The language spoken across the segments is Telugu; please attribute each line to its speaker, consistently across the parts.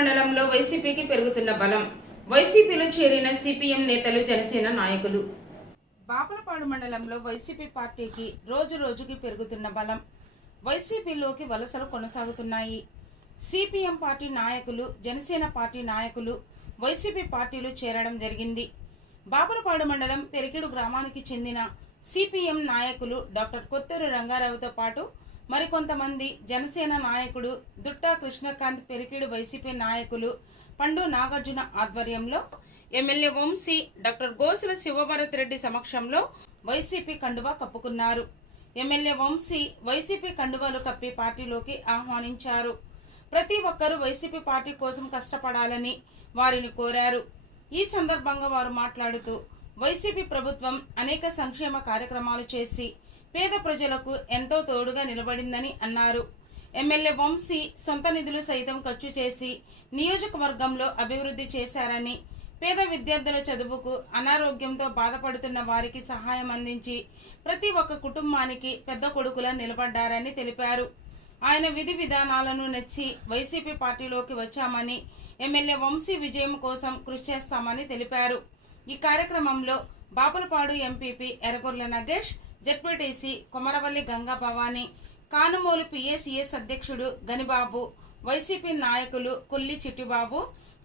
Speaker 1: మండలంలో వైసీపీకి పెరుగుతున్న బలం. వైసీపీలో చేరిన సిపిఎం నేతలు జనసేన నాయకులు. బాపలపాడు మండలంలో వైసీపీ పార్టీకి రోజు రోజుకి పెరుగుతున్న బలం. వైసీపీలోకి వలసలు కొనసాగుతున్నాయి. సిపిఎం పార్టీ నాయకులు జనసేన పార్టీ నాయకులు వైసీపీ పార్టీలో చేరడం జరిగింది. బాపలపాడు మండలం పెరికిడు గ్రామానికి చెందిన సిపిఎం నాయకులు డాక్టర్ కొత్తూరు రంగారావుతో పాటు మరికొంతమంది జనసేన నాయకుడు దుట్టా కృష్ణకాంత్ పెరికిడు వైసీపీ నాయకులు పండు నాగార్జున ఆధ్వర్యంలో ఎమ్మెల్యే వంశీ డాక్టర్ గోసుల శివభరత్ రెడ్డి సమక్షంలో వైసీపీ కండువా కప్పుకున్నారు. ఎమ్మెల్యే వంశీ వైసీపీ కండువాలు కప్పి పార్టీలోకి ఆహ్వానించారు. ప్రతి ఒక్కరూ వైసీపీ పార్టీ కోసం కష్టపడాలని వారిని కోరారు. ఈ సందర్భంగా వారు మాట్లాడుతూ వైసీపీ ప్రభుత్వం అనేక సంక్షేమ కార్యక్రమాలు చేసి పేద ప్రజలకు ఎంతో తోడుగా నిలబడిందని అన్నారు. ఎమ్మెల్యే వంశీ సొంత నిధులు సైతం ఖర్చు చేసి నియోజకవర్గంలో అభివృద్ధి చేశారని పేద విద్యార్థుల చదువుకు అనారోగ్యంతో బాధపడుతున్న వారికి సహాయం అందించి ప్రతి ఒక్క కుటుంబానికి పెద్ద కొడుకులా నిలబడ్డారని తెలిపారు. ఆయన విధి విధానాలను నచ్చి వైసీపీ పార్టీలోకి వచ్చామని ఎమ్మెల్యే వంశీ విజయం కోసం కృషి చేస్తామని తెలిపారు. ఈ కార్యక్రమంలో Bapulapadu MPP Eragorla Nagesh ZPTC Komaravalli Ganga Bhavani Kanumulu PSES అధ్యక్షుడు గనిబాబు వైసీపీ నాయకులు కొల్లి చిట్టిబాబు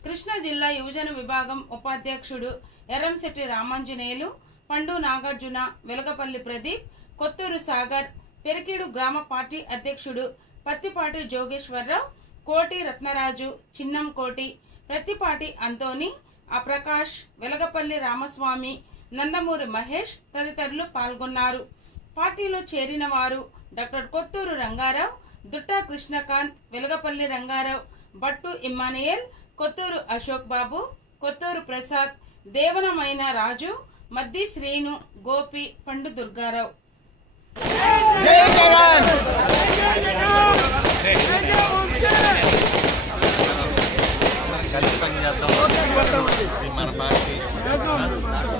Speaker 1: కృష్ణా జిల్లా యువజన విభాగం ఉపాధ్యక్షుడు ఎర్రంశెట్టి రామాంజనేయులు పండు నాగార్జున వెలగపల్లి ప్రదీప్ కొత్తూరు సాగర్ పెరికీడు గ్రామ పార్టీ అధ్యక్షుడు పత్తిపాటి జోగేశ్వరరావు కోటి రత్నరాజు చిన్నం కోటి ప్రత్తిపాటి అంతోని అప్రకాష్ వెలగపల్లి రామస్వామి నందమూరి మహేష్ తదితరులు పాల్గొన్నారు. పార్టీలో చేరిన వారు డాక్టర్ కొత్తూరు రంగారావు దుట్టా కృష్ణకాంత్ వెలగపల్లి రంగారావు బట్టు ఇమ్మానియల్ కొత్తూరు అశోక్ బాబు కొత్తూరు ప్రసాద్ దేవనమైన రాజు మద్ది శ్రీను గోపి పండు దుర్గారావు.
Speaker 2: పనిచేద్దాం మన పార్టీ.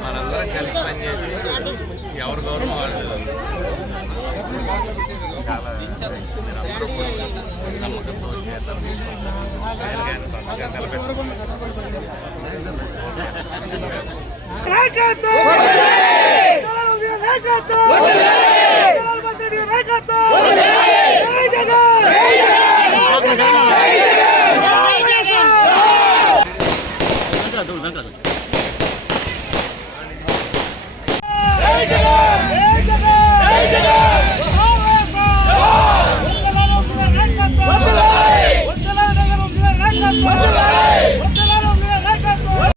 Speaker 2: మనందరం కలిసి పనిచేసి ఎవరి గౌరవం వాళ్ళు చాలా నమ్మకంతో చేద్దాం なか
Speaker 3: った